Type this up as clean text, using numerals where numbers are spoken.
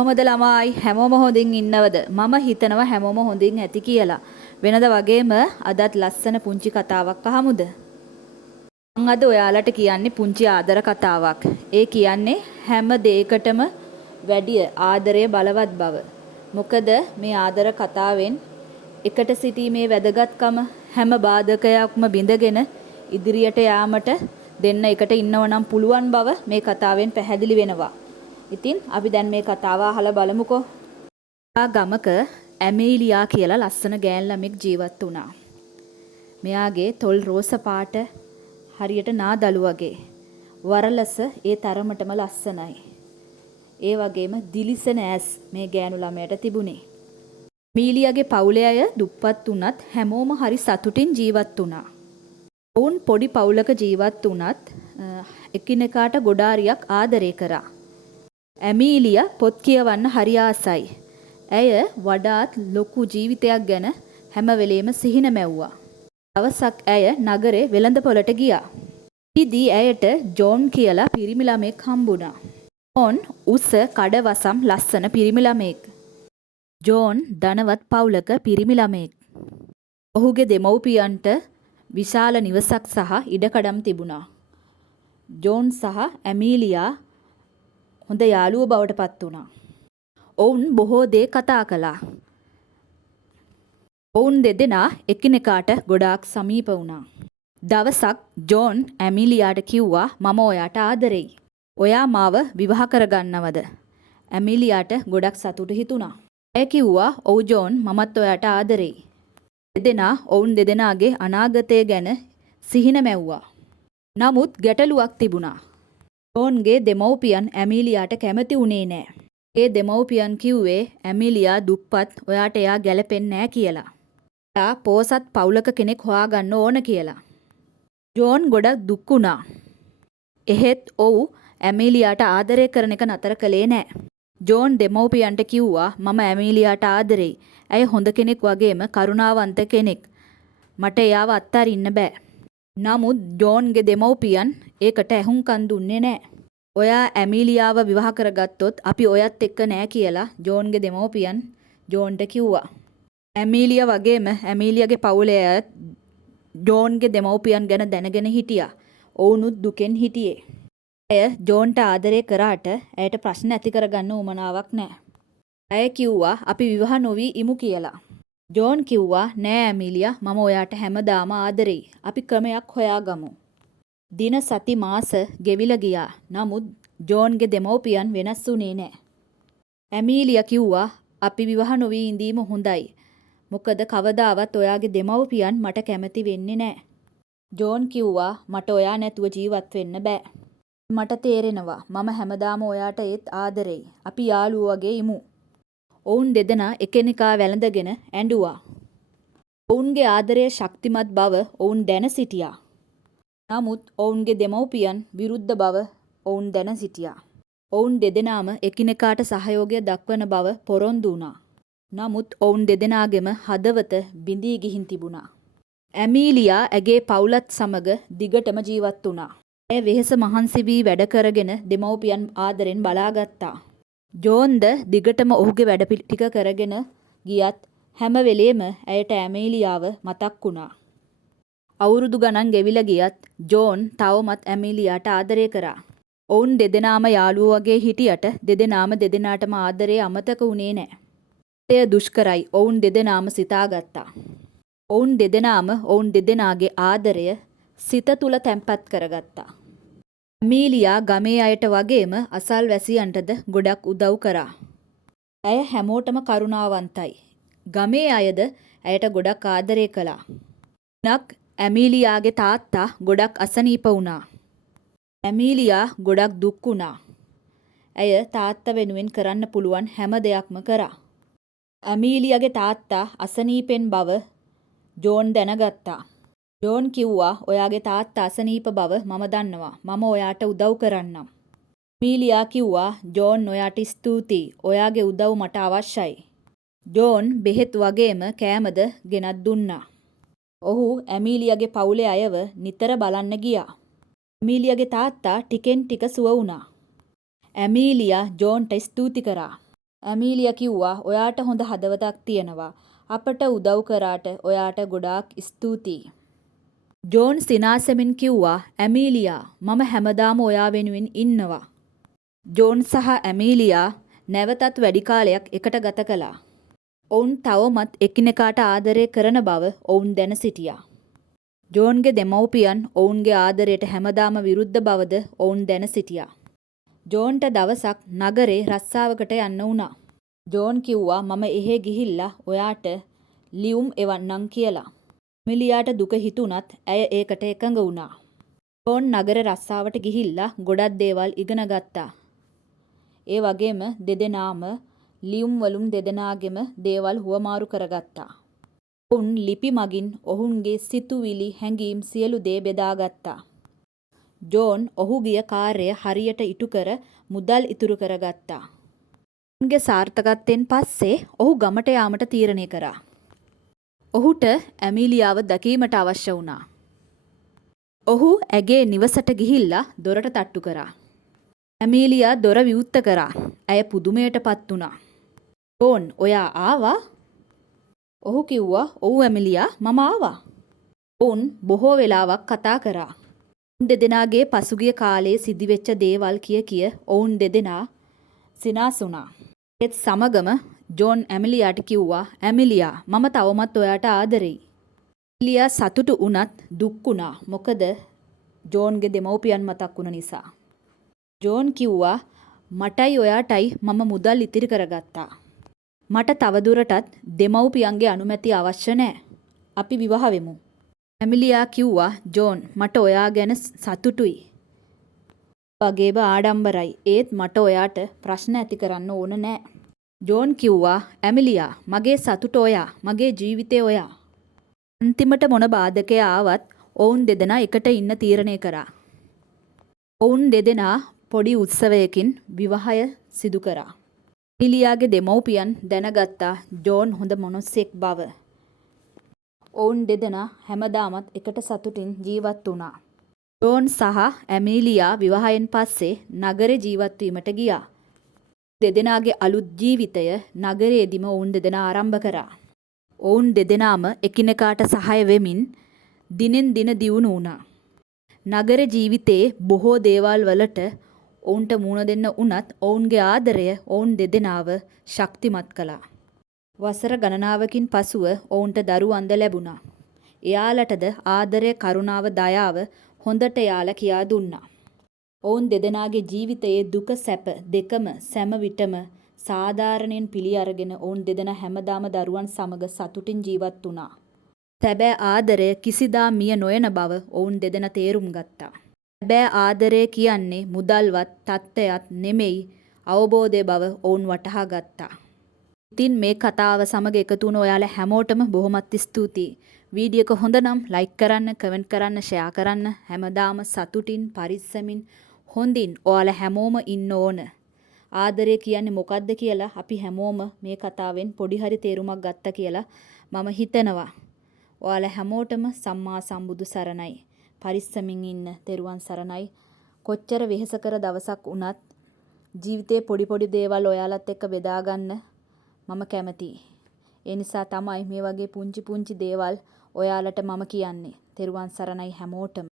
කොහොමද ළමයි හැමෝම හොඳින් ඉන්නවද? මම හිතනවා හැමෝම හොඳින් ඇති කියලා. වෙනද වගේම අදත් ලස්සන පුංචි කතාවක් අහමුද? මම අද ඔයාලට කියන්නේ පුංචි ආදර කතාවක්. ඒ කියන්නේ හැම දෙයකටම වැඩිය ආදරය බලවත් බව. මොකද මේ ආදර කතාවෙන් එකට සිටීමේ වැදගත්කම හැම බාධකයක්ම බිඳගෙන ඉදිරියට යාමට දෙන්න එකට ඉන්නව නම් පුළුවන් බව මේ කතාවෙන් පැහැදිලි වෙනවා. ඉතින් අපි දැන් මේ කතාව අහලා බලමුකෝ. ගමක ඇමේලියා කියලා ලස්සන ගෑන් ළමෙක් ජීවත් වුණා. මෙයාගේ තොල් රෝස පාට හරියට නාදලු වගේ. වරලස ඒ තරමටම ලස්සනයි. ඒ වගේම දිලිසෙන ඇස් මේ ගෑනු ළමයට තිබුණේ. ඇමේලියාගේ පවුලේ අය දුප්පත් වුණත් හැමෝම හරි සතුටින් ජීවත් වුණා. ඔවුන් පොඩි පවුලක ජීවත් වුණත් එකිනෙකාට ගොඩාරියක් ආදරය කරා. ඇමීලියා පොත් කියවන්න හරි ආසයි. ඇය වඩාත් ලොකු ජීවිතයක් ගැන හැම වෙලේම සිහින මැව්වා. දවසක් ඇය නගරේ වෙළඳපොළට ගියා. ඉදී ඇයට ජෝන් කියලා පිරිමි ළමෙක් හම්බුණා. ජෝන් උස කඩවසම් ලස්සන පිරිමි ළමෙක්. ජෝන් ධනවත් පවුලක පිරිමි ළමෙක්. ඔහුගේ දෙමව්පියන්ට විශාල නිවසක් සහ ඉඩකඩම් තිබුණා. ජෝන් සහ ඇමීලියා හොඳ යාළුවෝ බවට පත් වුණා. ඔවුන් බොහෝ දේ කතා කළා. ඔවුන් දෙදෙනා එකිනෙකාට ගොඩාක් සමීප වුණා. දවසක් ජෝන් ඇමීලියාට කිව්වා මම ඔයාට ආදරෙයි. ඔයා මාව විවාහ කරගන්නවද? ඇමීලියාට ගොඩක් සතුටු හිතුණා. ඇය කිව්වා ඔව් ජෝන් මමත් ඔයාට ආදරෙයි. දෙදෙනා ඔවුන් දෙදෙනාගේ අනාගතය ගැන සිහින මැව්වා. නමුත් ගැටලුවක් තිබුණා. ජෝන්ගේ දෙමව්පියන් ඇමීලියාට කැමති වුණේ නෑ. ඒ දෙමව්පියන් කිව්වේ ඇමීලියා දුප්පත් ඔයාට එයා ගැලපෙන්නේ නෑ කියලා. එයා පෝසත් පවුලක කෙනෙක් හොයාගන්න ඕන කියලා. ජෝන් ගොඩක් දුක් වුණා. එහෙත් ඔහු ඇමීලියාට ආදරය කරන එක නතර කළේ නෑ. ජෝන් දෙමව්පියන්ට කිව්වා මම ඇමීලියාට ආදරෙයි. ඇය හොඳ කෙනෙක් වගේම කරුණාවන්ත කෙනෙක්. මට එයාව අත්හරින්න බෑ. නමුත් ජෝන්ගේ දෙමව්පියන් ඒකට ඇහුම්කන් දුන්නේ නෑ. ඔයා ඇමීලියාව විවාහ කරගත්තොත් අපි ඔයත් එක්ක නෑ කියලා ජෝන්ගේ දෙමව්පියන් ජෝන්ට කිව්වා. ඇමීලියා වගේම ඇමීලියාගේ පවුලේ අය ජෝන්ගේ දෙමව්පියන් ගැන දැනගෙන හිටියා. ඔවුනුත් දුකෙන් හිටියේ. ඇය ජෝන්ට ආදරය කරාට ඇයට ප්‍රශ්න ඇති කරගන්න උවමනාවක් නෑ. ඇය කිව්වා අපි විවාහ නොවි ඉමු කියලා. ජෝන් කිව්වා නෑ ඇමීලියා මම ඔයාට හැමදාම ආදරෙයි. අපි ක්‍රමයක් හොයාගමු. දින සති මාස ගෙවිලා ගියා. නමුත් ජෝන්ගේ දෙමව්පියන් වෙනස් වුණේ නෑ. ඇමීලියා කිව්වා අපි විවාහ නොවි ඉඳීම හොඳයි. මොකද කවදාවත් ඔයාගේ දෙමව්පියන් මට කැමති වෙන්නේ නෑ. ජෝන් කිව්වා මට ඔයා නැතුව ජීවත් වෙන්න බෑ. මට තේරෙනවා මම හැමදාම ඔයාට ඒත් ආදරෙයි. අපි යාළුවෝ වගේ ඉමු. ඔවුන් දෙදෙනා එකිනෙකා වැළඳගෙන ඇඬුවා. ඔවුන්ගේ ආදරය ශක්තිමත් බව ඔවුන් දැන සිටියා. නමුත් ඔවුන්ගේ දෙමව්පියන් විරුද්ධ බව ඔවුන් දැන සිටියා. ඔවුන් දෙදෙනාම එකිනෙකාට සහයෝගය දක්වන බව පොරොන්දු වුණා. නමුත් ඔවුන් දෙදෙනාගේම හදවත බිඳී ගිහින් තිබුණා. ඇමීලියා ඇගේ පවුලත් සමග දිගටම ජීවත් වුණා. ඇය වෙහෙස මහන්සි වී වැඩ කරගෙන දෙමව්පියන් ආදරෙන් බලාගත්තා. ජෝන්ද දිගටම ඔහුගේ වැඩ ටික කරගෙන ගියත් හැම වෙලේම ඇයට ඇමීලියාව මතක් වුණා. අවුරුදු ගණන් ගෙවිලා ගියත් ජෝන් තවමත් ඇමීලියාට ආදරය කරා. ඔවුන් දෙදෙනාම යාළුවෝ වගේ හිටියට දෙදෙනාම දෙදෙනාටම ආදරේ අමතක වුණේ නෑ. එය දුෂ්කරයි ඔවුන් දෙදෙනාම සිතාගත්තා. ඔවුන් දෙදෙනාම ඔවුන් දෙදෙනාගේ ආදරය සිත තුල තැන්පත් කරගත්තා. ඇමීලියා ගමේ අයට වගේම අසල්වැසියන්ටද ගොඩක් උදව් කරා. ඇය හැමෝටම කරුණාවන්තයි. ගමේ අයද ඇයට ගොඩක් ආදරය කළා. නක් ඇමීලියාගේ තාත්තා ගොඩක් අසනීප වුණා. ඇමීලියා ගොඩක් දුක් වුණා. ඇය තාත්තා වෙනුවෙන් කරන්න පුළුවන් හැම දෙයක්ම කරා. ඇමීලියාගේ තාත්තා අසනීපෙන් බව ජෝන් දැනගත්තා. ජෝන් කිව්වා ඔයාගේ තාත්තා අසනීප බව මම දන්නවා. මම ඔයාට උදව් කරන්නම්. ඇමීලියා කිව්වා ජෝන් ඔයාට ස්තුතියි. ඔයාගේ උදව් මට අවශ්‍යයි. ජෝන් බෙහෙත් වගේම කෑමද ගෙනත් දුන්නා. ඔහු ඇමීලියාගේ පවුලේ අයව නිතර බලන්න ගියා. ඇමීලියාගේ තාත්තා ටිකෙන් ටික සුව වුණා. ඇමීලියා ජෝන්ට ස්තුති කරා. ඇමීලියා කිව්වා ඔයාට හොඳ හදවතක් තියෙනවා. අපට උදව් කරාට ඔයාට ගොඩාක් ස්තුතියි. ජෝන් සිනාසෙමින් කිව්වා ඇමීලියා මම හැමදාම ඔයා වෙනුවෙන් ඉන්නවා. ජෝන් සහ ඇමීලියා නැවතත් වැඩි කාලයක් එකට ගත කළා. ඔවුන් තවමත් එකිනෙකාට ආදරය කරන බව ඔවුන් දැන සිටියා. ජෝන්ගේ දෙමව්පියන් ඔවුන්ගේ ආදරයට හැමදාම විරුද්ධ බවද ඔවුන් දැන සිටියා. ජෝන්ට දවසක් නගරේ රස්සාවකට යන්න වුණා. ජෝන් කිව්වා මම එහෙ ගිහිල්ලා ඔයාට ලියුම් එවන්නම් කියලා. ඇමිලියාට දුක හිතුණත් ඇය ඒකට එකඟ වුණා. ජෝන් නගර රස්සාවට ගිහිල්ලා ගොඩක් දේවල් ඉගෙන ගත්තා. ඒ වගේම දෙදෙනාම ලියුම් වලින් දෙදෙනාගේම දේවල් හුවමාරු කරගත්තා. ඔවුන් ලිපි මගින් ඔවුන්ගේ සිතුවිලි හැඟීම් සියලු දේ බෙදාගත්තා. ජෝන් ඔහුගේ කාර්යය හරියට ඉටු කර මුදල් ඉතුරු කරගත්තා. ඔවුන්ගේ සාර්ථකත්වයෙන් පස්සේ ඔහු ගමට යාමට තීරණය කරා. ඔහුට ඇමීලියාව දැකීමට අවශ්‍ය වුණා. ඔහු ඇගේ නිවසට ගිහිල්ලා දොරට තට්ටු කරා. ඇමීලියා දොර විවුර්ත කරා. ඇය පුදුමයටපත් වුණා. ජෝන් ඔයා ආවා? ඔහු කිව්වා ඔව් ඇමීලියා මම ආවා. ඔවුන් බොහෝ වෙලාවක් කතා කරා. ඔවුන් දෙදෙනාගේ පසුගිය කාලයේ සිදුවෙච්ච දේවල් කිය ඔවුන් දෙදෙනා සිනාසුණා. ඒත් සමගම ජෝන් ඇමිලියාට කිව්වා ඇමිලියා මම තවමත් ඔයාට ආදරෙයි. ඇමිලියා සතුටු වුණත් දුක් වුණා. මොකද ජෝන්ගේ දෙමව්පියන් මතක් වුණ නිසා. ජෝන් කිව්වා මටයි ඔයාටයි මම මුදල් ඉතිරි කරගත්තා. මට තවදුරටත් දෙමව්පියන්ගේ අනුමැතිය අවශ්‍ය නැහැ. අපි විවාහ වෙමු. ඇමිලියා කිව්වා ජෝන් මට ඔයා ගැන සතුටුයි. වගේම ආඩම්බරයි. ඒත් මට ඔයාට ප්‍රශ්න ඇති කරන්න ඕන නෑ. ජෝන් කිව්වා ඇමිලියා මගේ සතුට ඔයා. මගේ ජීවිතේ ඔයා. අන්තිමට මොන බාධකය ආවත් ඔවුන් දෙදෙනා එකට ඉන්න තීරණය කරා. ඔවුන් දෙදෙනා පොඩි උත්සවයකින් විවාහය සිදු කරා. ඇමිලියාගේ දෙමව්පියන් දැනගත්තා ජෝන් හොඳ මොනොස්සෙක් බව. ඔවුන් දෙදෙනා හැමදාමත් එකට සතුටින් ජීවත් වුණා. ජෝන් සහ ඇමීලියා විවාහයෙන් පස්සේ නගරේ ජීවත් වීමට ගියා. දෙදෙනාගේ අලුත් ජීවිතය නගරයේදීම ඔවුන් දෙදෙනා ආරම්භ කරා. ඔවුන් දෙදෙනාම එකිනෙකාට සහාය වෙමින් දිනෙන් දින දියුණු වුණා. නගර ජීවිතයේ බොහෝ දේවල් වලට ඔවුන්ට මුහුණ දෙන්න වුණත් ඔවුන්ගේ ආදරය ඔවුන් දෙදෙනාව ශක්තිමත් කළා. වසර ගණනාවකින් පසුව ඔවුන්ට දරුවන්ද ලැබුණා. එයාලටද ආදරය, කරුණාව, දයාව හොඳට එයාලා කියා දුන්නා. ඔවුන් දෙදෙනාගේ ජීවිතයේ දුක සැප දෙකම සෑම විටම සාධාරණයෙන් පිළි අරගෙන ඔවුන් දෙදෙනා හැමදාම දරුවන් සමග සතුටින් ජීවත් වුණා. සැබෑ ආදරය කිසිදා මිය නොයන බව ඔවුන් දෙදෙනා තේරුම් ගත්තා. සැබෑ ආදරය කියන්නේ මුදල්වත් තත්ත්වයක් නෙමෙයි අවබෝධය බව ඔවුන් වටහා ගත්තා. ඉතින් මේ කතාව සමග එකතු වුණ ඔයාලා හැමෝටම බොහොමත් ස්තුතියි. වීඩියෝ එක හොඳ නම් ලයික් කරන්න, කමෙන්ට් කරන්න, ෂෙයා කරන්න. හැමදාම සතුටින් පරිස්සමින් හොඳින් ඔයාලා හැමෝම ඉන්න ඕන. ආදරය කියන්නේ මොකක්ද කියලා අපි හැමෝම මේ කතාවෙන් පොඩි හරි තේරුමක් ගත්තා කියලා මම හිතනවා. ඔයාලා හැමෝටම සම්මා සම්බුදු සරණයි. පරිස්සමින් ඉන්න. තෙරුවන් සරණයි. කොච්චර වෙහෙසකර දවසක් වුණත් ජීවිතේ පොඩි පොඩි දේවල් ඔයාලත් එක්ක බෙදා ගන්න මම කැමතියි. ඒ නිසා තමයි මේ වගේ පුංචි පුංචි දේවල් ඔයාලට මම කියන්නේ. තෙරුවන් සරණයි හැමෝටම.